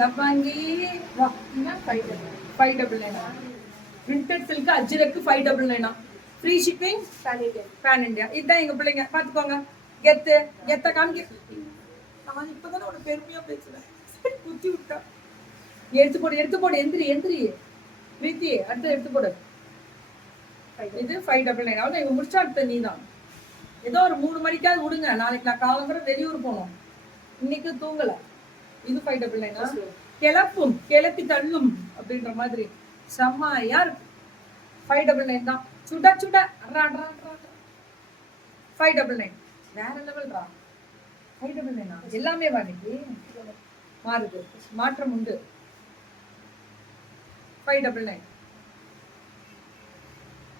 லவாங்கி five double nine printed silk அஜ்ரக்கு 599 free shipping pan India. இதுதான் எங்க பிள்ளைங்க பாத்துக்கோங்க. கெத்த காமிக்க. நான் இப்பதானே ஒரு பெருமையா பேசுறேன். குத்தி விட்டா எடுத்து போடு எந்திரி பிரீத்தி அடுத்து எடுத்து போடு. இது 599. அவ்வளோ இவங்க முடிச்சா அடுத்த நீ தான். ஏதோ ஒரு 3 மணிக்காவது விடுங்க. நாளைக்கு நான் காலம்பரம் வெளியூர் போனோம், இன்னைக்கு தூங்கல. இது 599. கிளப்பி தள்ளும் அப்படின்ற மாதிரி செம்மையா இருக்கு. 599 தான். சுட 599 வேற லெவல்ரா. 599 எல்லாமே வாங்கி மாறுது, மாற்றம் உண்டு. 599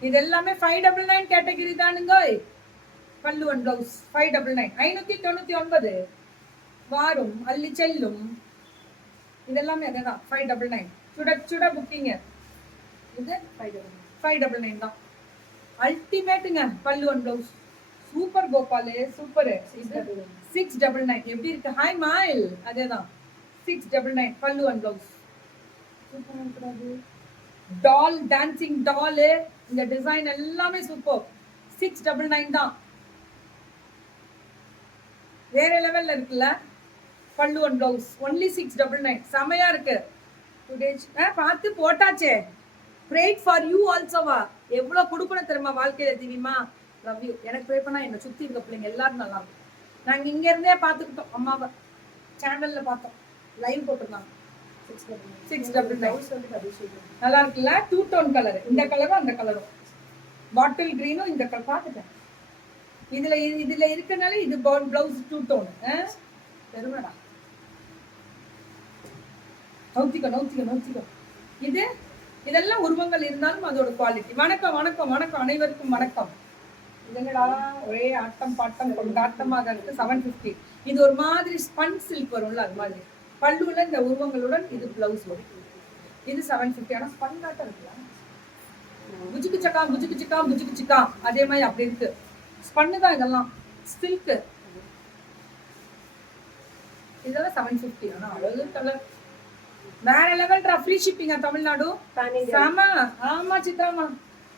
இது எல்லாமே 599 கேட்டகரி தானுங்க. பல்லு அண்ட் பிளவுஸ் 599 599 வாரும் அள்ளி செல்லும். இதெல்லாமே அதுதான் 599. சுட புக்கிங்க. இது 599 தான். அல்டிமேட்டுங்க பல்லு அண்ட் பிளவுஸ். சூப்பர் கோபாலே சூப்பர். 699 எப்படி இருக்கு? ஹாய் மாயில் அதேதான் 699 பல்லு அண்ட் பிளவுஸ். சூப்பரா இருக்கிறது. டால் டான்சிங் டால் இந்த டிசைன் எல்லாமே சூப்பர். 699 தான். வேற லெவல்ல இருக்குல்ல பல்லு அண்ட் பிளவுஸ். ஒன்லி 699 செமையா இருக்கு. பார்த்து போட்டாச்சே. பிரேட் ஃபார் யூ ஆல்சோவா. எவ்வளவு கொடுக்கணும் தெரியுமா வாழ்க்கையில திவிமா. Love you. எனக்கு ப்ரே பண்ணா என்ன சுத்தி இருக்க பிள்ளைங்க எல்லாரும் நல்லா இருக்கும். நாங்க இங்க இருந்தே பாத்துக்கிட்டோம். அம்மாவை சேனல்ல பார்த்தோம், லைவ் போட்டிருந்தாங்க. 699 நல்லா இருக்குல்ல. 2 டோன் கலர். இந்த கலரும் அந்த கலரும் பாட்டில் கிரீனும் இந்த கலர் பார்த்துட்டேன். இதுல இருக்கனால இது பிளவுஸ் 2 டோன். பெருமைடா. நௌத்திக்கோ. இதெல்லாம் உருவங்கள் இருந்தாலும் அதோட குவாலிட்டி. வணக்கம் அனைவருக்கும் வணக்கம். இதென்னடா ஒரே ஆட்டம் பாட்டம் கொண்டாட்டமாக இருக்கு. 750. இது ஒரு மாதிரி ஸ்பன் சில்க் வரும்ல அது மாதிரி. பல்லுல இந்த உருவங்களுடன் இது பிளவுஸ் வரும். இது 750. ஆனா ஸ்பன் ஆட்டம் இருக்குல்ல. புஜுக்கு சிக்கா அதே மாதிரி அப்படி இருக்கு. ஸ்பன்னு தான் இதெல்லாம். சில்க் இதெல்லாம் 750. ஆனா அழகு கலர் வேற லெவல்ரா. ஃப்ரீ ஷிப்பிங்கா தமிழ்நாடு. ஆமா சித்ராமா.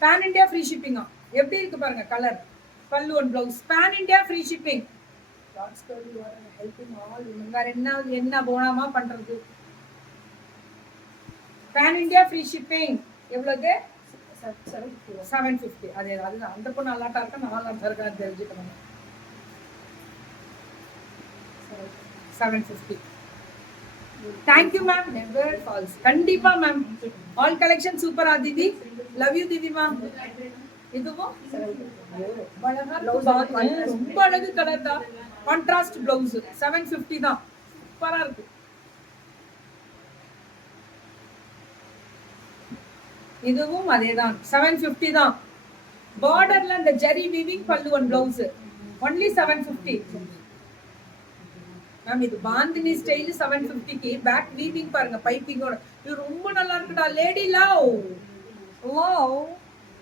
பேன் இண்டியா ஃப்ரீ ஷிப்பிங்கா. எப்படி இருக்கு பாருங்க கலர். Pallu and blouse pan India free shipping. வேற என்ன போனாமா பண்றது. Pan India free shipping. எவ்வளவு? 750. அதுதான். அந்த பொண்ணு நல்லாட்டா இருக்கா நல்லா இருக்கான்னு தெரிஞ்சுக்கணும். 750. Thank you ma'am. Never false. கண்டிப்பா ma'am. All collection super Aditi. Love you Divi ma'am. இதுவும் ரொம்ப அழகு கலர் தான். கான்ட்ராஸ்ட் பிளவுஸ் 750 தான். சூப்பரா இருக்கு. இதுவும் அதேதான் 750 தான். பார்டர்ல இந்த ஜெரி வீவிங் பல்லு அண்ட் பிளவுஸ் ஒன்லி 750. மேம் இது பாந்தினி ஸ்டைல் 750க்கு பேக் வீவிங் பாருங்க பைப்பிங்கோட. இது ரொம்ப நல்லா இருக்குடா. Lady love.